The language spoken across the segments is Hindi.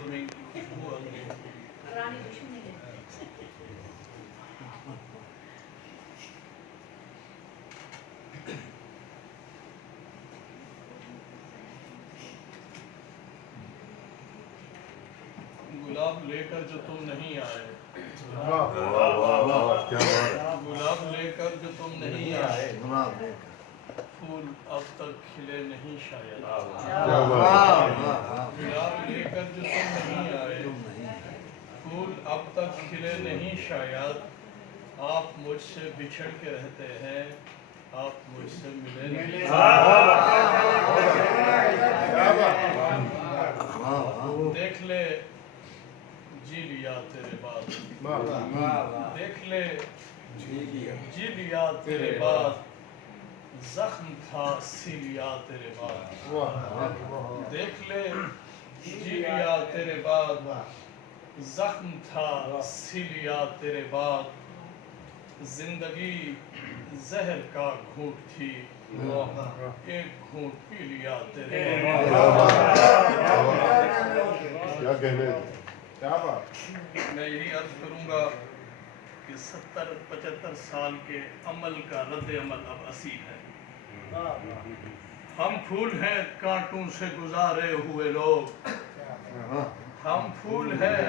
जमीन की खुशबू आती है। गुलाब लेकर जो तुम नहीं आए, गुलाब लेकर जो तुम नहीं आए, फूल अब तक खिले नहीं शायद। गुलाब लेकर जो तुम नहीं आए, फूल अब तक खिले नहीं शायद। आप मुझसे बिछड़ के रहते हैं, आप मुझसे मिले नहीं। देख ले जी लिया तेरे बाद, देख ले जी लिया तेरे बाद, जख्म था सी लिया तेरे बाद। देख ले जी लिया तेरे बाद, जख्म था सी लिया तेरे बाद। जिंदगी जहर का घूंट थी, एक घूंट पी लिया तेरे बाद। मैं यही अर्ज करूंगा कि 70-75 साल के अमल का रद्द अमल अब असील है। हम फूल हैं कांटों से गुजारे हुए लोग, हम फूल हैं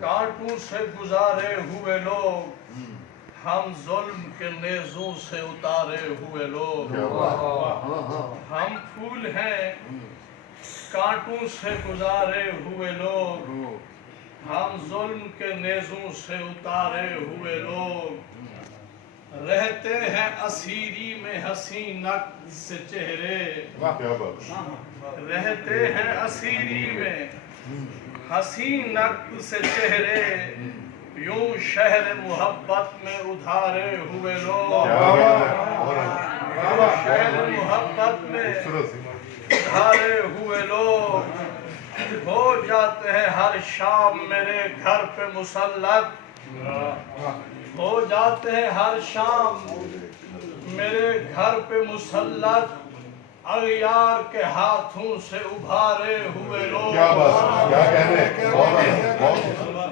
कांटों से गुजारे हुए लोग, हम जुल्म के नेज़ों से उतारे हुए लोग। हम फूल हैं कांटों से गुजारे हुए लोग, हम जुल्म के नेज़ों से उतारे हुए लोग। रहते हैं असीरी में हसी नक्श से चेहरे, रहते हैं असीरी में हसी नक्श से चेहरे। यूं शहर मोहब्बत में उधारे हुए लोग, शहर मोहब्बत में उधारे हुए लोग। हो जाते हैं हर शाम मेरे घर पे मुसल्लत, हो जाते हैं हर शाम मेरे घर पे मुसल्लत। अगियार के हाथों से उभारे हुए लोग,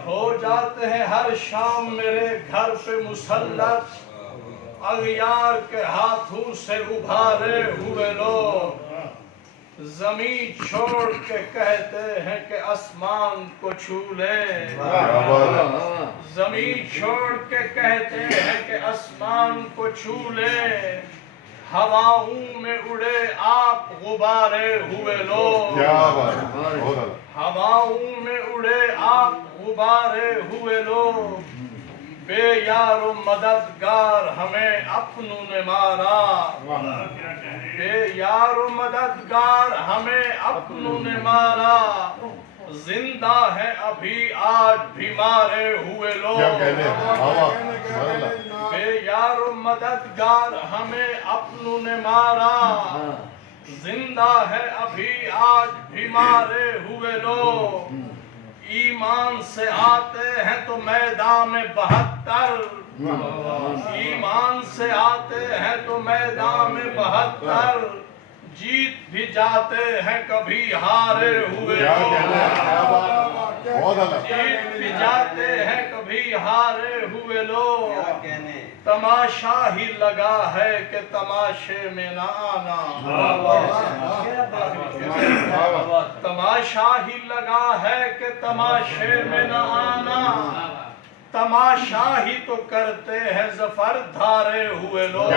हो जाते हैं हर शाम मेरे घर पे मुसल्लत। अगियार के हाथों से उभारे हुए लोग। जमीन छोड़ के कहते हैं कि आसमान को छू ले, जमीन छोड़ के कहते हैं कि आसमान को छू ले। हवाओं में उड़े आप गुबारे हुए लोग, हवाओं में उड़े आप गुबारे हुए लोग। बेयारो मददगार हमें अपनों ने मारा, बेयारो मददगार हमें अपनों ने मारा। जिंदा है अभी आज भी मारे हुए लोग, बेयारो मददगार हमें अपनों ने मारा। जिंदा है अभी आज भी मारे हुए लोग। ईमान से आते हैं तो मैदान में 72, ईमान से आते हैं तो मैदान में 72। जीत भी जाते हैं कभी हारे हुए लोग, जीत भी जाते हैं कभी हारे हुए लोग। तमाशा ही लगा है कि तमाशे में ना आना, तमाशा ही लगा है कि तमाशे में न आना। तमाशा ही तो करते हैं जफर धारे हुए लोग।